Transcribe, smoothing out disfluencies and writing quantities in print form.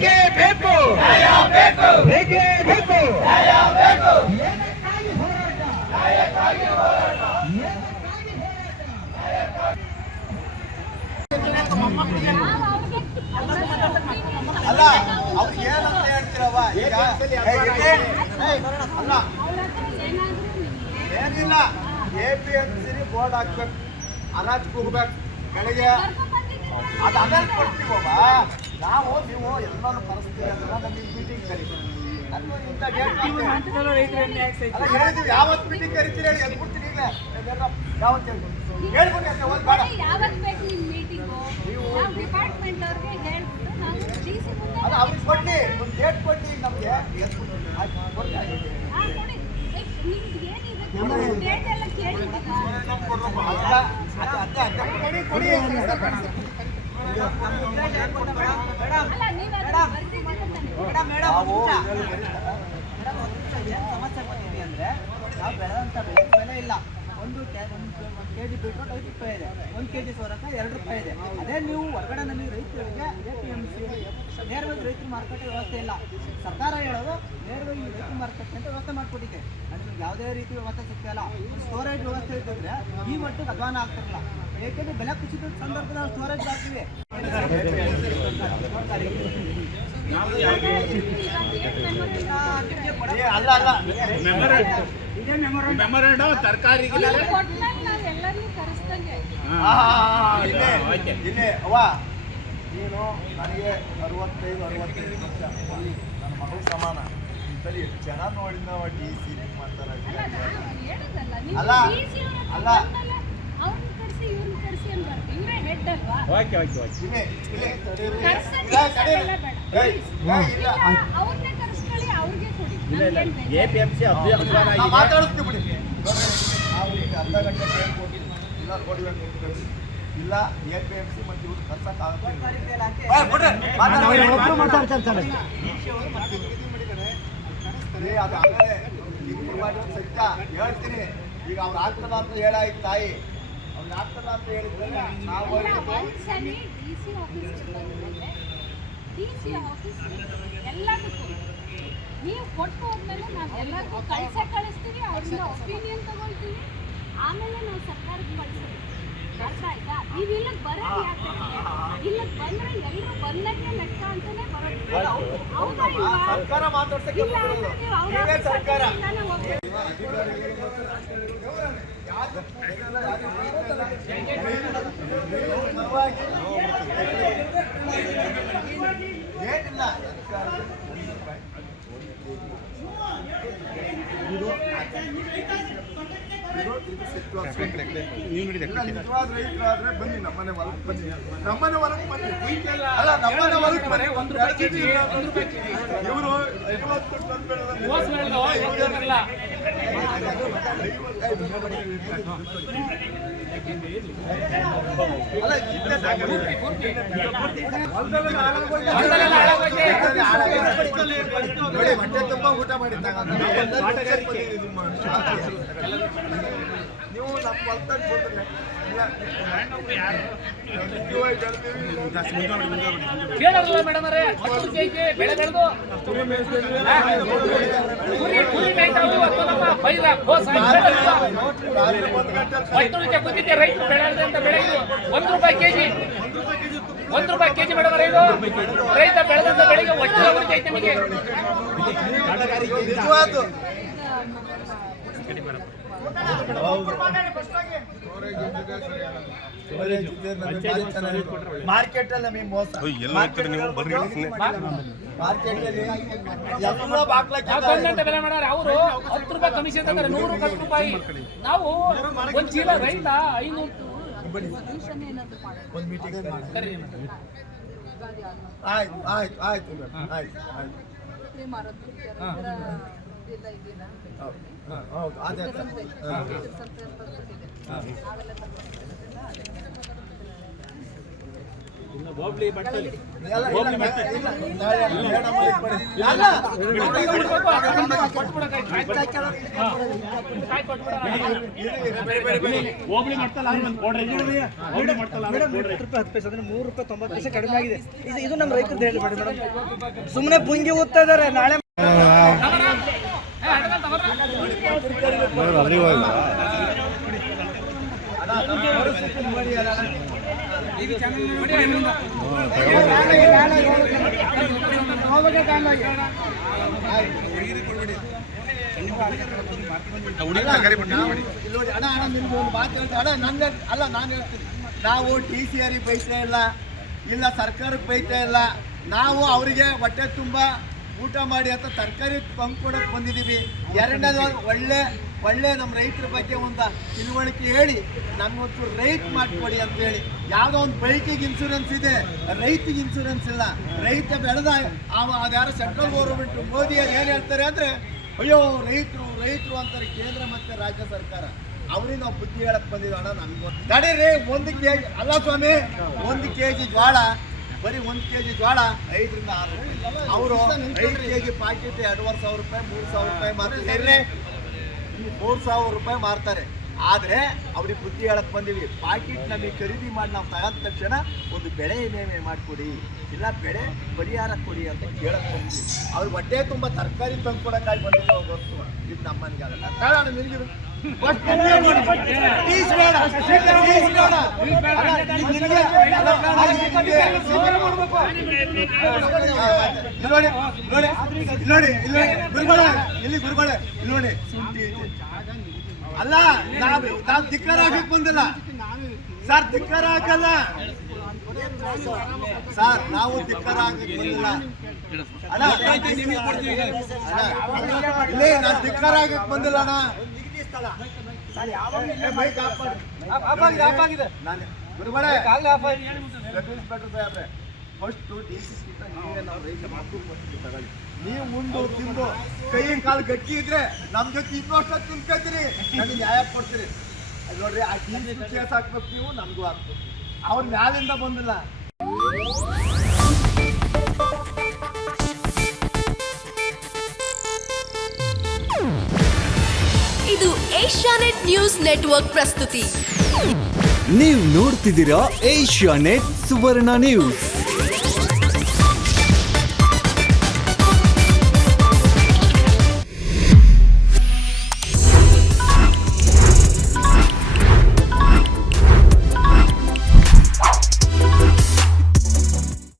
ಬೇಕೇ ಬೇಕು, ಬೇಕೇ ಬೇಕು. ಏನಕ್ಕಾಗಿ ಹೋರಾಟ? ಏನಕ್ಕಾಗಿ ಹೋರಾಟ? ಅಲ್ಲ ಅವ್ರಿಗೆ ಏನಂತ ಹೇಳ್ತೀರವ ಈಗ? ಅಲ್ಲ ಏನಿಲ್ಲ, APMC ಬೋರ್ಡ್ ಹಾಕ್ಬೇಕು, ಅನಾಜ್ ಹೋಗ್ಬೇಕು ಬೆಳಿಗ್ಗೆ, ಅದು ಆಮೇಲೆ ಕೊಡ್ತೀವವ ನಾವು. ನೀವು ಎಲ್ಲರೂ ಕರೆಸ್ತೀವಿ ಅಂದ್ರೆ ನಮಗೆ ಮೀಟಿಂಗ್ ಕರೀತೀವಿ. ಹೇಳಿದ್ವಿ ಯಾವತ್ತು ಮೀಟಿಂಗ್ ಕರಿತೀರಿ ಹೇಳಿ, ಎದ್ಬಿಡ್ತೀನಿ ಈಗ. ಯಾವತ್ತು ಹೇಳ್ಬಿಡಿ ಅಂತ ಹೋದ್ ಬೇಡ. ಅದು ಅವ್ರಿಗೆ ಕೊಡ್ಲಿ, ಒಂದು ಡೇಟ್ ಕೊಡ್ಲಿ ನಮಗೆ. ಸಮಸ್ಯೆ ಬಂದಿದೆ ಅಂದ್ರೆ ನಾವು ಬೆಳೆದಂತ ಬೆಲೆ ಇಲ್ಲ. ಒಂದು ಕೆಜಿ ಬೀಟ್ರೋಟ್ 5 ರೂಪಾಯಿ ಇದೆ, 1 ಕೆಜಿ ಸೋರಕಾಯಿ 2 ರೂಪಾಯಿ ಇದೆ. ಅದೇ ನೀವು ಹೊರಗಡೆ ನಮಗೆ ರೈತರಿಗೆ APMC ನೇರವಾಗಿ ರೈತರ ಮಾರುಕಟ್ಟೆ ವ್ಯವಸ್ಥೆ ಇಲ್ಲ. ಸರ್ಕಾರ ಹೇಳೋದು ನೇರವಾಗಿ ರೈತರ ಮಾರುಕಟ್ಟೆ ಅಂತ ವ್ಯವಸ್ಥೆ ಮಾಡಿಕೊಟ್ಟಿದೆ. ಅದು ನಿಮ್ಗೆ ಯಾವುದೇ ರೀತಿ ವ್ಯವಸ್ಥೆ ಸಿಗ್ತಾಯಿಲ್ಲ. ಸ್ಟೋರೇಜ್ ವ್ಯವಸ್ಥೆ ಇದ್ದಿದ್ರೆ ಈ ಮಟ್ಟಿಗೆ ಅಧ್ವಾನ ಆಗ್ತಿರಲ್ಲ. ಏಕೆಂದರೆ ಬೆಲೆ ಕುಸಿದ ಸಂದರ್ಭದಲ್ಲಿ ನಾವು ಸ್ಟೋರೇಜ್ ಹಾಕ್ತೀವಿ. ಮೆಮೊರಂಡಮ್ ತರಕಾರಿಗೆ ಇಲ್ಲೇ ಅವ್ವ, ನೀನು ನನಗೆ 65 ವರ್ಷ, ನನ್ನ ಮಗಳು ಸಮಾನ. ಸರಿ, ಜನ ನೋಡಿದ DC ಮಾಡ್ತಾರೆ. ಅಲ್ಲ ಅಲ್ಲ APMC ಮಾತಾಡಿಸ್ತೀವಿ ಬಿಡಿ. ನಾವು ಈಗ ಅರ್ಧ ಗಂಟೆ ಟೈಮ್ ಕೊಟ್ಟಿದ್ದೀವಿ, ಇಲ್ಲ ಕೊಡಬೇಕು ಇಲ್ಲ. APMC ಮತ್ತೆ ಇವ್ರು ಕರ್ಸಕ್ಕಾಗುತ್ತೆ. ಅದು ಆಮೇಲೆ ಇದು ಮಾಡಿ ಸತ್ಯ ಹೇಳ್ತೀನಿ. ಈಗ ಅವ್ರು ಆಗ್ತದ ಅಂತ ಹೇಳಾಯ್ತು ತಾಯಿ, ಅವ್ರು ಆಗ್ತದ ಅಂತ ಹೇಳಿದ್ರೆ ನಾವು ನೀವು ಕೊಟ್ಟು ಹೋದ್ಮೇಲೆ ನಾವು ಎಲ್ಲರಿಗೂ ಕಳಿಸ್ತೀವಿ, ಅವ್ರಿಂದ ಒಪಿನಿಯನ್ ತಗೊಳ್ತೀವಿ, ಆಮೇಲೆ ನಾವು ಸರ್ಕಾರಕ್ಕೆ ಕಳಿಸ್ತೀವಿ. ಅರ್ಥ ಆಯ್ತಾ? ನೀವು ಇಲ್ಲಿಗೆ ಬರೋದು ಯಾಕೆ? ಇಲ್ಲಿಗೆ ಬಂದರೆ ಎಲ್ಲರೂ ಬಂದಾಗೆ ಲೆಕ್ಕ ಅಂತಾನೆ ಬರೋದು. ಸರ್ಕಾರ ಮಾತಾಡ್ಸಕ್ಕೆ ಸರ್ಕಾರ ಏನಿಲ್ಲ. ನಿಜವಾದ ರೈತರಾದ್ರೆ ಬನ್ನಿ, ನಮ್ಮನೆ ಹೊಲಕ್ಕೆ ಬನ್ನಿ, ನಮ್ಮನೆ ಹೊಲಕ್ಕೆ ಬನ್ನಿ. ಅಲ್ಲ ನಮ್ಮನೆ ಹೊಲಕ್ಕೆ ಬನ್ನಿ. ಇವರು ನೋಡಿ ಹೊಟ್ಟೆ ತುಂಬ ಊಟ ಮಾಡಿ ನೀವು ನಮ್ಮ ಹೊಲ್ದಾಗ ಬಂದ್ರೆ ಕೇಳಲ್ಲ ಮೇಡಮ್ ಅವರೇ, ಬೆಳೆ ಬೆಳೆದು ಕೂತಿದ್ದೆ ರೈತರು ಬೆಳೆದ ಅಂತ ಬೆಳೆದು 1 ರೂಪಾಯಿ ಕೆಜಿ, 1 ರೂಪಾಯಿ ಕೆಜಿ ಮೇಡಮ್ ಅವರೇ. ಇದು ರೈತ ಬೆಳೆದಂತ ಬೆಳೆಗೆ ಒಟ್ಟು ಐತೆ ನಿಮಗೆ. ನಿಜವಾದ ಮಾರ್ಕೆಟ್ ಅಲ್ಲಿ ನಮಗೆ ಮೋಸ. ಮಾರ್ಕೆಟ್ ಅಲ್ಲಿ ಎಲ್ಲ ಬೆಲೆ ಮಾಡೋರು ಅವರು 10 ರೂಪಾಯಿ ಕಮಿಷನ್ ತಂದ್ರೆ 110 ರೂಪಾಯಿ. ನಾವು ಒಂದ್ ಚೀಲ ರೈತ 500 ಒಂದು ಮೀಟಿಂಗ್ ಆಯ್ತು ಆಯ್ತು ಆಯ್ತು ಆಯ್ತು ಆಯ್ತು. ಹೌದು ಅದೇ ಇಲ್ಲ ಹೋಗ್ಲಿ ಮಾಡ್ತಲ್ಲ ₹3.90 ಕಡಿಮೆ ಆಗಿದೆ. ಇದು ನಮ್ಮ ರೈತರದ್ದು ಹೇಳಿ ಮೇಡಮ್. ಸುಮ್ಮನೆ ಪುಂಗಿ ಓದ್ತಾ ಇದಾರೆ. ನಾಳೆ ನಾನು ಹೇಳ್ತೀನಿ, ನಾವು TCR ಬೈತಾ ಇಲ್ಲ ಸರ್ಕಾರಕ್ಕೆ ಬೈತಾ ಇಲ್ಲ. ನಾವು ಅವರಿಗೆ ಹೊಟ್ಟೆ ತುಂಬ ಊಟ ಮಾಡಿ ಅಂತ ತರಕಾರಿ ಕೊಂಡ್ಕೊಡಕ್ಕೆ ಬಂದಿದ್ದೀವಿ. ಎರಡನೇದು ಒಳ್ಳೆ ನಮ್ಮ ರೈತರ ಬಗ್ಗೆ ಒಂದು ತಿಳುವಳಿಕೆ ಹೇಳಿ ನಮಗೊಂದು ರೈಟ್ ಮಾಡಿಕೊಡಿ ಅಂತ ಹೇಳಿ. ಯಾವುದೋ ಒಂದು ಬೈಕಿಗೆ ಇನ್ಸೂರೆನ್ಸ್ ಇದೆ, ರೈತಿಗೆ ಇನ್ಸೂರೆನ್ಸ್ ಇಲ್ಲ. ರೈತ ಬೆಳೆದ ಅದ್ಯಾರೋ ಸೆಂಟ್ರಲ್ ಗೌರ್ಮೆಂಟ್ ಮೋದಿ ಏನು ಹೇಳ್ತಾರೆ ಅಂದರೆ, ಅಯ್ಯೋ ರೈತರು ಅಂತಾರೆ ಕೇಂದ್ರ ಮತ್ತು ರಾಜ್ಯ ಸರ್ಕಾರ. ಅವ್ರಿಗೆ ನಾವು ಬುದ್ಧಿ ಹೇಳಕ್ ಬಂದಿದ್ವಿ. ಅಣ್ಣ ನಮ್ಗೆ ತಡೀರಿ, 1 kg ಅಲ್ಲ ಸ್ವಾಮಿ, 1 kg ಜ್ವಾಳ, ಬರೀ 1 kg ಜ್ವಾಳ 5 ರಿಂದ 6 ರೂಪಾಯಿ. ಅವರು 5 kg ಪಾಕೆಟ್ 2,500 ರೂಪಾಯಿ 3,000 ರೂಪಾಯಿ ಮಾರ್ತಾರೆ. 3,000 ರೂಪಾಯಿ ಮಾರ್ತಾರೆ. ಆದರೆ ಅವ್ರಿಗೆ ಬುದ್ಧಿ ಹೇಳಕ್ ಬಂದೀವಿ. ಪಾಕೆಟ್ ನಮಗೆ ಖರೀದಿ ಮಾಡಿ ನಾವು ತಗೊಂಡ ತಕ್ಷಣ ಒಂದು ಬೆಳೆ ವಿಮೆ ಮಾಡಿಕೊಡಿ, ಇಲ್ಲ ಬೆಳೆ ಪರಿಹಾರ ಕೊಡಿ ಅಂತ ಕೇಳಕ್ ಬಂದಿದ್ವಿ. ಅವ್ರಿಗೆ ಹೊಟ್ಟೆ ತುಂಬ ತರಕಾರಿ ತಂದು ಕೊಡೋಕ್ಕಾಗಿ ಬಂದಿದ್ದೀವಿ. ಅವ್ರು ಗೊತ್ತು, ಇದು ನಮ್ಮನಿಗೆ ಆಗಲ್ಲ. ಕಾರಣ ನಿನಗೆ ನೋಡಿ ಅಲ್ಲ, ನಾವು ಧಿಕ್ಕಾರ ಹಾಕಕ್ ಬಂದಿಲ್ಲ ಸರ್, ಧಿಕ್ಕಾರ ಹಾಕಲ್ಲ ಸರ್, ನಾವು ಧಿಕ್ಕಾರ ಹಾಕಕ್ ಬಂದಿಲ್ಲ ಅಣ್ಣ. ಇಲ್ಲಿ ನಾನು ಧಿಕ್ಕಾರ ಹಾಕಕ್ ಬಂದಿಲ್ಲ ಅಣ್ಣ. ನೀವು ಮುಂದೆ ತಿಂದು ಕೈ ಕಾಲು ಗಟ್ಟಿ ಇದ್ರೆ ನಮ್ ಜೊತೆ ಇನ್ನೊಷ್ಟ ತಿನ್ಕೋತೀರಿ, ನನಗೆ ನ್ಯಾಯ ಕೊಡ್ತೀರಿ. ನೋಡ್ರಿ, ಆ ಡಿ ಕೇಸ್ ಹಾಕ್ಬೇಕು, ನೀವು ನಮಗೂ ಹಾಕ್ಬೇಕು. ಅವ್ರ ಮ್ಯಾಲಿಂದ ಬಂದಿಲ್ಲ. ಇದು ಏಷ್ಯಾನೆಟ್ ನ್ಯೂಸ್ ನೆಟ್ವರ್ಕ್ ಪ್ರಸ್ತುತಿ. ನೀವು ನೋಡ್ತಿದ್ದೀರಾ ಏಷ್ಯಾನೆಟ್ ಸುವರ್ಣ ನ್ಯೂಸ್.